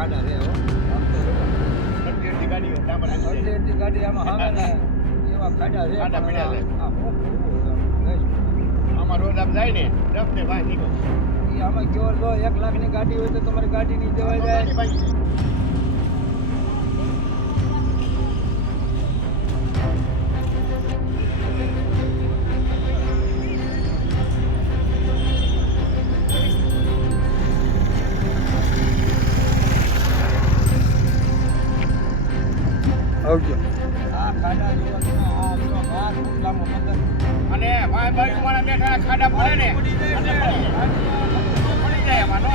ખાડા રહે ગાડી આમાં એવા ખાડા રહે આમાં રોડ આમ એક લાખની ગાડી હોય તો તમારી ગાડી નહીં દેવાય જાય.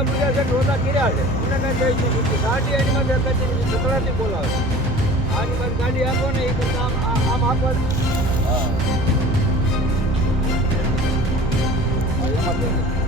ઓલા મળ્યા છે ઓલા કર્યા છે. મને કાંઈ કહી દીધું ગાડી એની માટે કચેરી સતરાથી બોલાવે. આની મારી ગાડી આપો ને, એ કરતા આમ આમ આપો. હા. એમાં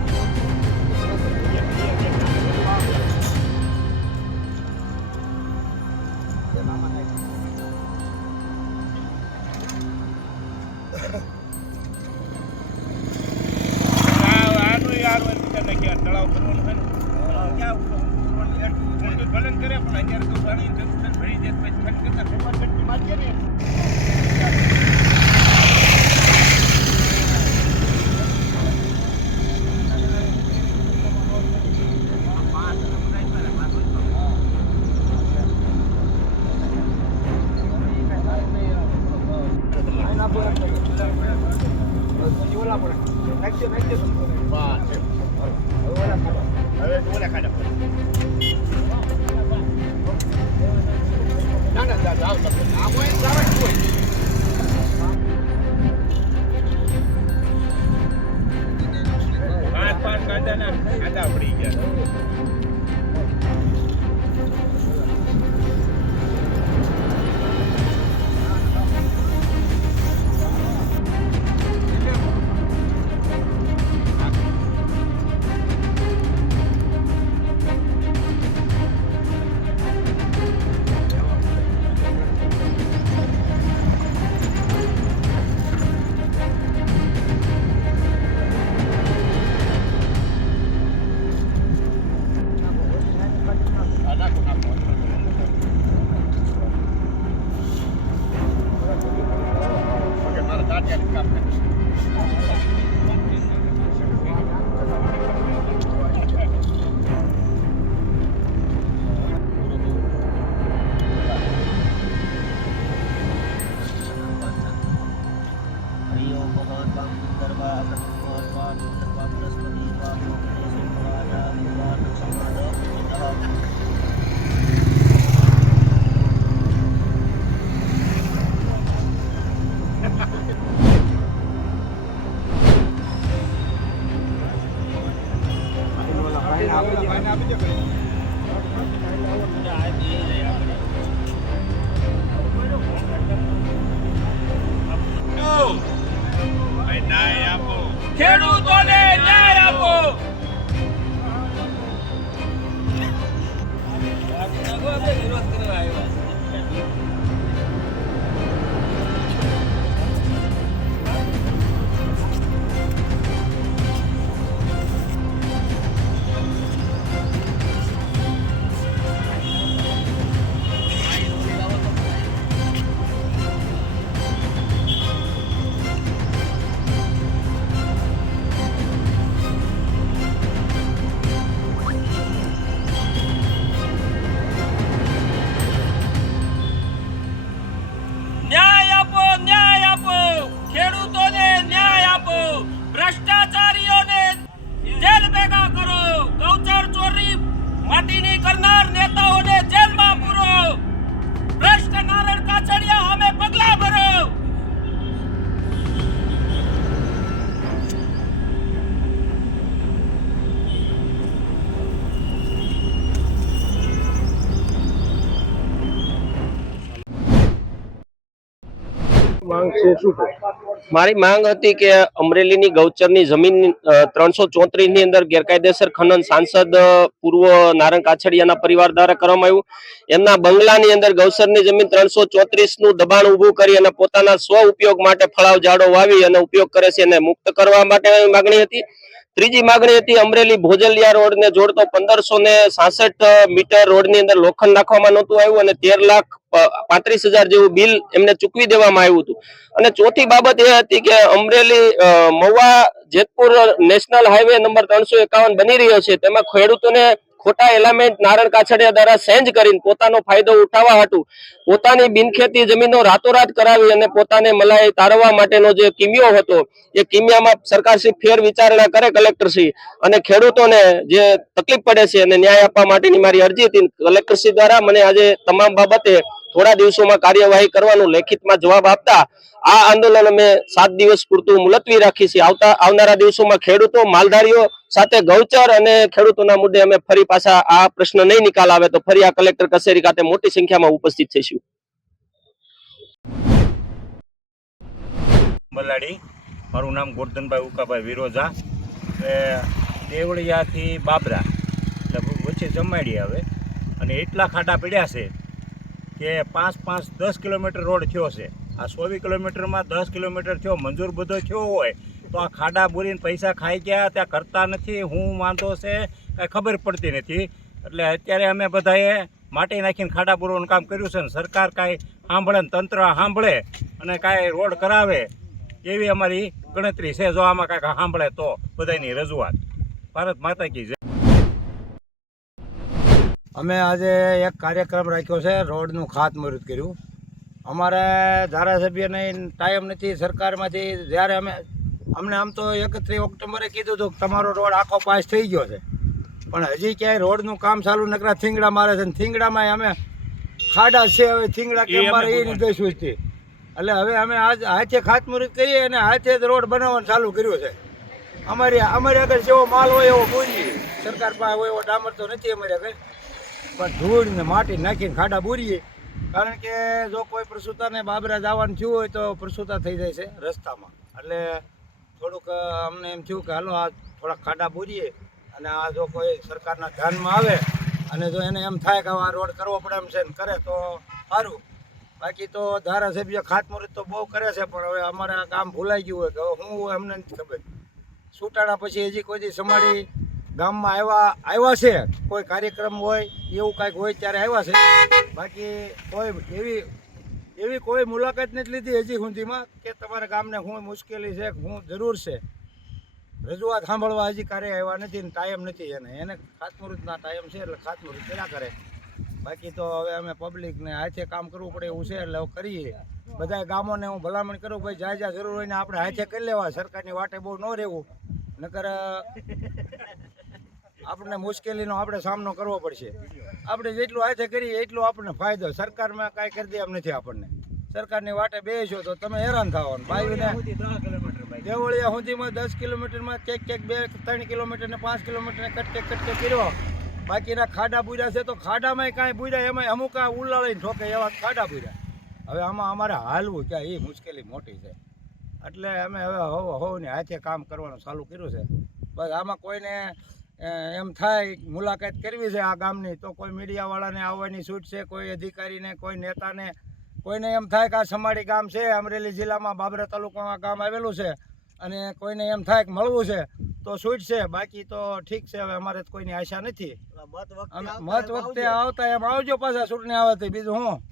ખેડૂતોને ન્યાય આપો. વિરોધ કરવા આવ્યા મારી માંગ હતી કે અમરેલીની ગૌચરની જમીન ત્રણસો ચોત્રીસની અંદર ગેરકાયદેસર ખનન સાંસદ પૂર્વ નારણ કાછડિયાના પરિવાર દ્વારા કરવામાં આવ્યું. એમના બંગલાની અંદર ગૌચરની જમીન ત્રણસો ચોત્રીસનું દબાણ ઊભું કરી અને પોતાના સ્વ ઉપયોગ માટે ફળાવ ઝાડો વાવી અને ઉપયોગ કરે છે એને મુક્ત કરવા માટે માગણી હતી. ત્રીજી માંગણી હતી અમરેલી ભોજલિયા રોડ ને જોડતો પંદરસો ને સાસઠ મીટર રોડની અંદર લોખંડ નાખવામાં નહોતું આવ્યું અને તેર લાખ પાંત્રીસ હજાર જેવું બિલ એમને ચૂકવી દેવામાં આવ્યું હતું. અને ચોથી બાબત એ હતી કે Amreli Mahuva Jetpur national highway number ત્રણસો એકાવન બની રહ્યો છે. તેમાં ખેડૂતોને ખોટા એલામેન્ટ નારણ કાછડિયા દ્વારા સેન્જ કરીને પોતાનો ફાયદો ઉઠાવવા હતું પોતાની બિનખેતી જમીનો રાતોરાત કરાવી અને પોતાને મલાઈ તારવવા માટેનો જે કિમિયો હતો, એ કિમિયામાં સરકારશ્રી ફેર વિચારણા કરે કલેક્ટરશ્રી અને ખેડૂતોને જે તકલીફ પડે છે અને ન્યાય આપવા માટેની મારી અરજી હતી. કલેક્ટરશ્રી દ્વારા મને આજે તમામ બાબતે થોડા દિવસોમાં કાર્યવાહી કરવાનું લેખિતમાં જવાબ આપતા આ આંદોલન અમે સાત દિવસ પૂરતું મુલતવી રાખી છે. આવતા, આવનારા દિવસોમાં ખેડૂતો, માલધારીઓ સાથે ગૌચર અને ખેડૂતોના મુદ્દે અમે ફરી પાછા આ પ્રશ્ન નહીં નિકાલ આવે તો ફરી આ કલેક્ટર કચેરી ખાતે મોટી સંખ્યામાં ઉપસ્થિત થઈશું. બલાડી, મારું નામ ગોરધનભાઈ ઉકાભાઈ વિરોજા. દેવળિયાથી બાબરા, એટલે વચ્ચે જમાડી આવે. અને એટલા ખાડા પડ્યા છે કે પાંચ પાંચ દસ કિલોમીટર રોડ થયો છે. આ સોવી કિલોમીટરમાં દસ કિલોમીટર થયો, મંજૂર બધો થયો હોય. તો આ ખાડા બોરીને પૈસા ખાઈ ગયા, ત્યાં કરતા નથી, હું વાંધો છે, કાંઈ ખબર પડતી નથી. એટલે અત્યારે અમે બધાએ માટી નાખીને ખાડા બોરવાનું કામ કર્યું છે ને સરકાર કાંઈ સાંભળે ને તંત્ર સાંભળે અને કાંઈ રોડ કરાવે એવી અમારી ગણતરી છે, જો આમાં કાંઈક સાંભળે તો બધાની રજૂઆત. ભારત માતા કી જય. અમે આજે એક કાર્યક્રમ રાખ્યો છે, રોડનું ખાતમુહૂર્ત કર્યું. અમારે ધારાસભ્યને ટાઈમ નથી, સરકારમાંથી જ્યારે અમે અમને આમ તો એકત્રીસ ઓક્ટોબરે કીધું હતું કે તમારો રોડ આખો પાસ થઈ ગયો છે. પણ હજી ક્યાંય રોડનું કામ ચાલુ નકરા થીંગડા મારે છે થીંગડામાં અમે ખાડા છે હવે થીંગડા કેમ મારે એ. નથી સૂચતી એટલે હવે અમે આજ હાથે ખાતમુહૂર્ત કરીએ અને હાથે જ રોડ બનાવવાનું ચાલુ કર્યું છે. અમારી અમારી આગળ જેવો માલ હોય એવો બોરીએ. સરકાર પાસે હોય એવો ડામર તો નથી અમારી આગળ. પણ ધૂળ ને માટી નાખીને ખાડા બોરીએ. કારણ કે જો કોઈ પ્રસૂતાને બાબરા જવાનું થયું હોય તો પ્રસૂતા થઈ જાય છે રસ્તામાં. એટલે થોડુંક અમને એમ થયું કે હાલો આ થોડાક ખાડા બોરીએ અને આ જો કોઈ સરકારના ધ્યાનમાં આવે અને જો એને એમ થાય કે આ રોડ કરવો પડે એમ છે ને કરે તો સારું. બાકી તો ધારાસભ્ય ખાતમુહૂર્ત તો બહુ કરે છે, પણ હવે અમારે આ ગામ ભૂલાઈ ગયું હોય કે હું એમને નથી ખબર. છૂટાણા પછી હજી કોઈ સમાડી ગામમાં આવ્યા આવ્યા છે, કોઈ કાર્યક્રમ હોય, એવું કાંઈક હોય ત્યારે આવ્યા છે. બાકી કોઈ એવી એવી કોઈ મુલાકાત નથી લીધી હજી સુધીમાં કે તમારા ગામને શું મુશ્કેલી છે શું જરૂર છે. રજૂઆત સાંભળવા હજી કાર્ય આવ્યા નથી ટાઈમ નથી એને. એને ખાતમુહૂર્તના ટાઈમ છે એટલે ખાતમુહૂર્ત કર્યા કરે. બાકી તો હવે અમે પબ્લિકને હાથે કામ કરવું પડે એવું છે એટલે કરીએ. બધા ગામોને હું ભલામણ કરું ભાઈ જ્યાં જ્યાં જરૂર હોય ને આપણે હાથે કરી લેવા. સરકારની વાટે બહુ ન રહેવું. નકર આપણને મુશ્કેલીનો આપણે સામનો કરવો પડશે. આપણે જેટલું હાથે કરીએ એટલું આપણને ફાયદો. સરકારમાં કાંઈ કરી દે એમ નથી આપણને. સરકારની વાટે બેસો તો તમે હેરાન થવાનું ભાઈને દેવળિયા સુધીમાં દસ કિલોમીટરમાં ચેક ચેક બે, ત્રણ કિલોમીટર ને પાંચ કિલોમીટર ને કટકે કટકે કર્યો. બાકીના ખાડા બુર્યા છે તો ખાડામાં કાંઈ બુર્યા એમાં અમુક આ ઉલાળીને ઠોકે એવા ખાડા બુર્યા હવે આમાં અમારે હાલવું ક્યાં? એ મુશ્કેલી મોટી છે. એટલે અમે હવે હવ હવની હાથે કામ કરવાનું ચાલુ કર્યું છે. બસ આમાં કોઈને એમ થાય મુલાકાત કરવી છે આ ગામની. તો કોઈ મીડિયાવાળાને આવવાની છૂટ છે કોઈ અધિકારીને કોઈ નેતાને. કોઈને એમ થાય કે આ સમાડી ગામ છે અમરેલી જિલ્લામાં બાબરા તાલુકામાં ગામ આવેલું છે. અને કોઈને એમ થાય કે મળવું છે તો છૂટ છે. બાકી તો ઠીક છે હવે અમારે કોઈની આશા નથી. મત વખતે આવતા એમ આવજો. પાછા ચૂંટણી આવે બીજું હું?